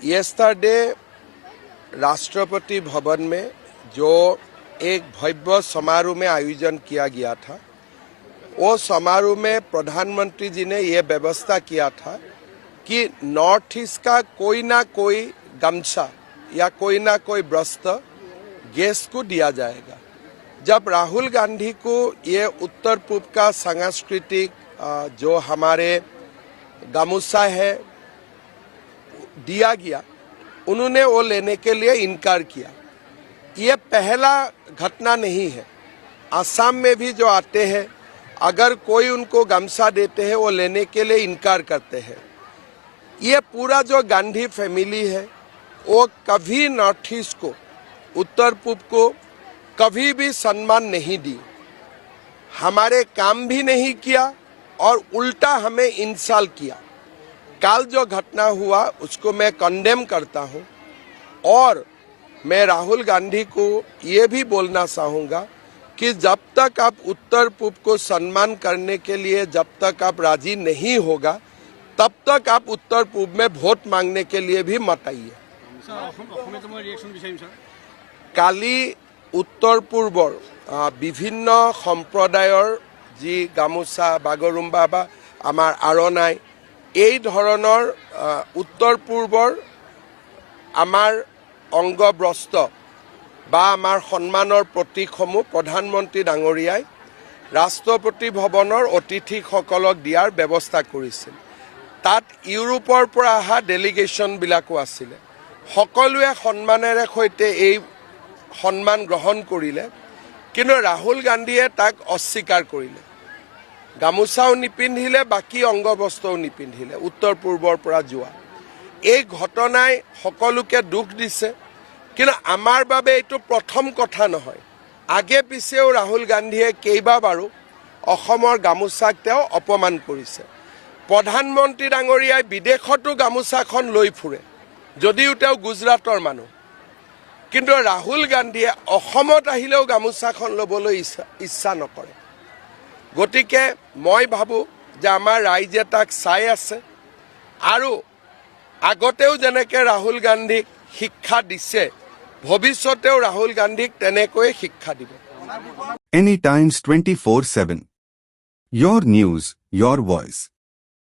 yesterday Rashtrapati Bhavan में जो एक भव्य समारोह में आयोजन किया गया था, वो समारोह में प्रधानमंत्री जी ने ये व्यवस्था किया था कि नॉर्थ ईस्ट का कोई ना कोई गमछा या कोई ना कोई वस्त्र गेस्ट को दिया जाएगा। जब राहुल गांधी को ये उत्तर पूर्व का सांस्कृतिक जो हमारे गामूसा है दिया गया, उन्होंने वो लेने के लिए इनकार किया। ये पहला घटना नहीं है। असम में भी जो आते हैं, अगर कोई उनको गामछा देते हैं वो लेने के लिए इनकार करते हैं। ये पूरा जो गांधी फैमिली है वो कभी नॉर्थ ईस्ट को, उत्तर पूर्व को कभी भी सम्मान नहीं दी, हमारे काम भी नहीं किया और उल्टा हमें इंसल्ट किया। कल जो घटना हुआ उसको मैं कंडेम करता हूं और मैं राहुल गांधी को ये भी बोलना चाहूँगा कि जब तक आप उत्तर पूर्व को सम्मान करने के लिए जब तक आप राजी नहीं होगा, तब तक आप उत्तर पूर्व में वोट मांगने के लिए भी मत आइए। काली उत्तर पूर्वर विभिन्न सम्प्रदायर जी गामोचा बागरुम्बा बा आमार आरनाई এই ধৰণৰ उत्तर पूर्वर आमार अंगबस्त्र বা आमार सम्मानर प्रतीकসমূह प्रधानमंत्री डांगरियाय राष्ट्रपति भवনৰ अतिथिসকলক दियार व्यवस्था কৰিছিল। তাত ইউৰোপৰ পৰা অহা ডেলিগেশ্যনবিলাকো আছিলে। সকলোৱে সন্মানেৰে সৈতে এই সন্মান গ্ৰহণ কৰিলে, কিন্তু ৰাহুল গান্ধীয়ে তাক অস্বীকাৰ কৰিলে। গামোচাও নিপিন্ধিলে, বাকী অংগবস্ত্ৰও নিপিন্ধিলে উত্তৰ পূৰ্বৰ পৰা যোৱা। এই ঘটনাই সকলোকে দুখ দিছে, কিন্তু আমাৰ বাবে এইটো প্ৰথম কথা নহয়। আগে পিছেও ৰাহুল গান্ধীয়ে কেইবাবাৰো অসমৰ গামোচাক তেওঁ অপমান কৰিছে। প্ৰধানমন্ত্ৰী ডাঙৰীয়াই বিদেশতো গামোচাখন লৈ ফুৰে, যদিও তেওঁ গুজৰাটৰ মানুহ, কিন্তু ৰাহুল গান্ধীয়ে অসমত আহিলেও গামোচাখন ল'বলৈ ইচ্ছা নকৰে। গতিকে মই ভাবো যে আমাৰ ৰাইজে তাক চাই আছে আৰু আগতেও যেনেকৈ ৰাহুল গান্ধীক শিক্ষা দিছে, ভৱিষ্যতেও ৰাহুল গান্ধীক তেনেকৈ শিক্ষা দিব। Any Times 24/7. Your news, your voice.